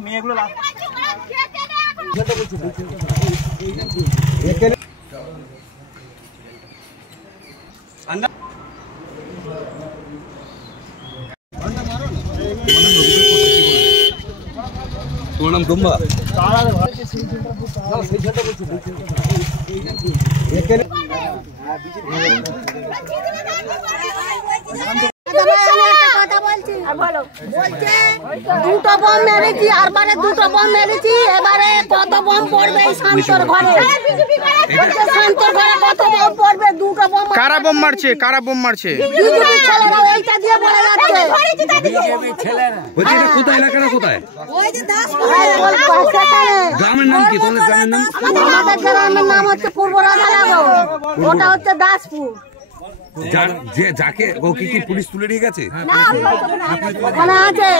মেয়েগুলো তোমার নাম তোমরা দুটো বম মেরেছি আর বারে দুটো বম মেরেছি এবারে কত বম পড়বে এই শান্তর ঘরে শান্তর ঘরে কত বম পড়বে দুটো বম কারা বোম মারছে বিজেপি ছেলেরা এইটা দিয়ে বলে যাচ্ছে বিজেপি ছেলেরা বলছি এটা কোথায় এলাকাটা কোথায় ওই যে দাসপুর গ্রামের নাম কি তোমাদের গ্রামের নাম আমাদের গ্রামের নাম হচ্ছে পূর্ব রাধানগর ওটা হচ্ছে দাসপুর যাকে ও কি পুলিশ তুলে নিয়ে গেছে ওখানে আছে